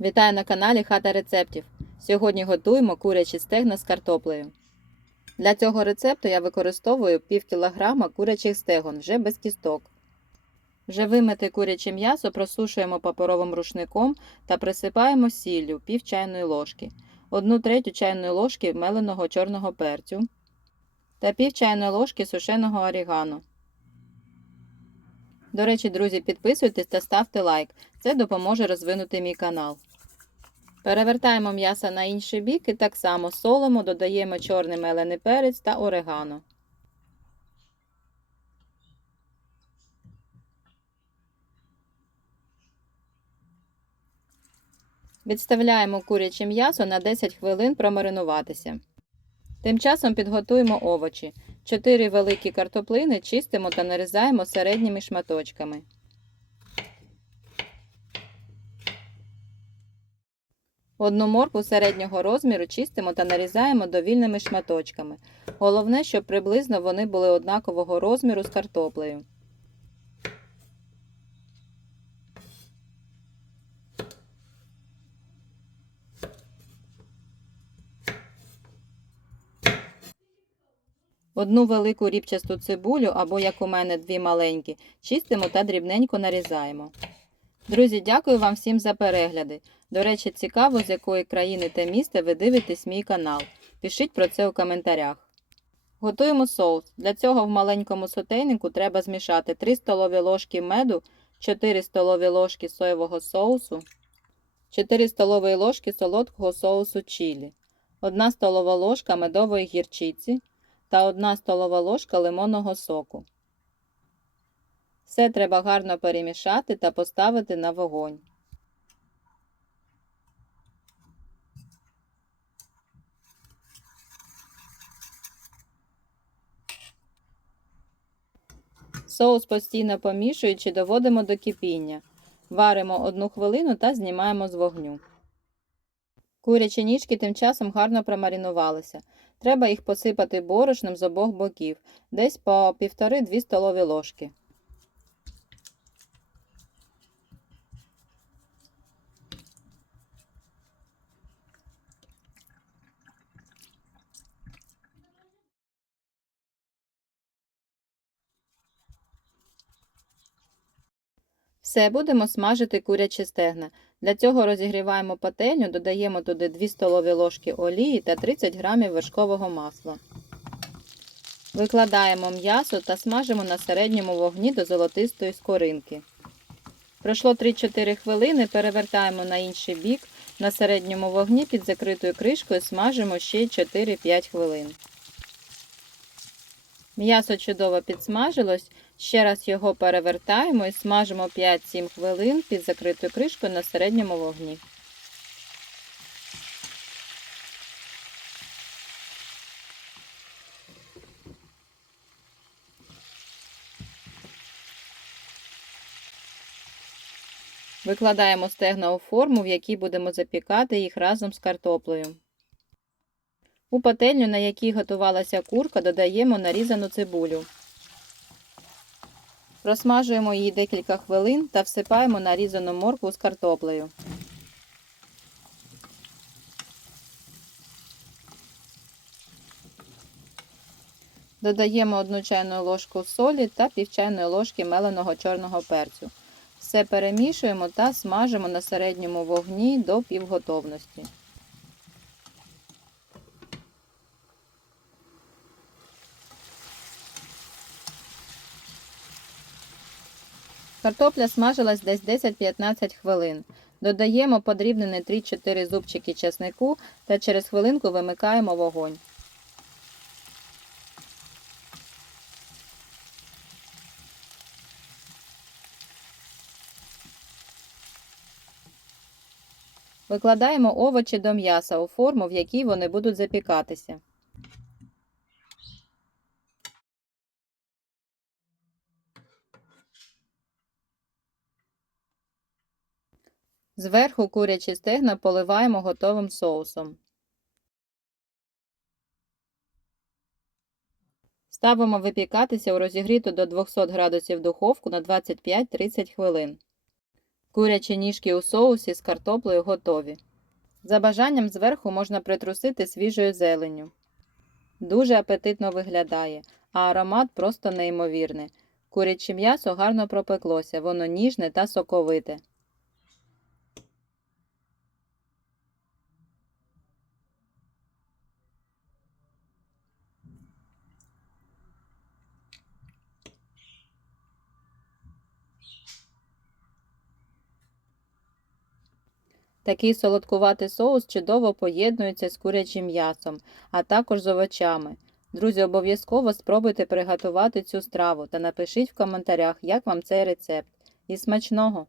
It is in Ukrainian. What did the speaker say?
Вітаю на каналі Хата рецептів. Сьогодні готуємо курячі стегна з картоплею. Для цього рецепту я використовую пів кілограма курячих стегон вже без кісток. Вже вимите куряче м'ясо просушуємо паперовим рушником та присипаємо сіллю пів чайної ложки, 1 третю чайної ложки меленого чорного перцю та пів чайної ложки сушеного орігано. До речі, друзі, підписуйтесь та ставте лайк. Це допоможе розвинути мій канал. Перевертаємо м'ясо на інший бік і так само солимо, додаємо чорний мелений перець та орегано. Відставляємо куряче м'ясо на 10 хвилин промаринуватися. Тим часом підготуємо овочі. 4 великі картоплини чистимо та нарізаємо середніми шматочками. Одну моркву середнього розміру чистимо та нарізаємо довільними шматочками. Головне, щоб приблизно вони були однакового розміру з картоплею. Одну велику рібчасту цибулю або, як у мене, дві маленькі, чистимо та дрібненько нарізаємо. Друзі, дякую вам всім за перегляди. До речі, цікаво, з якої країни та міста ви дивитесь мій канал. Пишіть про це у коментарях. Готуємо соус. Для цього в маленькому сотейнику треба змішати 3 столові ложки меду, 4 столові ложки соєвого соусу, 4 столові ложки солодкого соусу чилі, 1 столова ложка медової гірчиці та 1 столова ложка лимонного соку. Все треба гарно перемішати та поставити на вогонь. Соус постійно помішуючи, доводимо до кипіння. Варимо одну хвилину та знімаємо з вогню. Курячі ніжки тим часом гарно промаринувалися. Треба їх посипати борошном з обох боків, десь по 1,5-2 столові ложки. Все, будемо смажити курячі стегна. Для цього розігріваємо пательню, додаємо туди 2 столові ложки олії та 30 грамів вершкового масла. Викладаємо м'ясо та смажимо на середньому вогні до золотистої скоринки. Пройшло 3-4 хвилини, перевертаємо на інший бік. На середньому вогні під закритою кришкою смажимо ще 4-5 хвилин. М'ясо чудово підсмажилось. Ще раз його перевертаємо і смажимо 5-7 хвилин під закритою кришкою на середньому вогні. Викладаємо стегна у форму, в якій будемо запікати їх разом з картоплею. У пательню, на якій готувалася курка, додаємо нарізану цибулю. Просмажуємо її декілька хвилин та всипаємо нарізану моркву з картоплею. Додаємо 1 чайну ложку солі та пів чайної ложки меленого чорного перцю. Все перемішуємо та смажимо на середньому вогні до півготовності. Картопля смажилась десь 10-15 хвилин. Додаємо подрібнені 3-4 зубчики чеснику та через хвилинку вимикаємо вогонь. Викладаємо овочі до м'яса у форму, в якій вони будуть запікатися. Зверху курячі стегна поливаємо готовим соусом. Ставимо випікатися у розігріту до 200 градусів духовку на 25-30 хвилин. Курячі ніжки у соусі з картоплею готові. За бажанням зверху можна притрусити свіжою зеленню. Дуже апетитно виглядає, а аромат просто неймовірний. Куряче м'ясо гарно пропеклося, воно ніжне та соковите. Такий солодкуватий соус чудово поєднується з курячим м'ясом, а також з овочами. Друзі, обов'язково спробуйте приготувати цю страву та напишіть в коментарях, як вам цей рецепт. І смачного!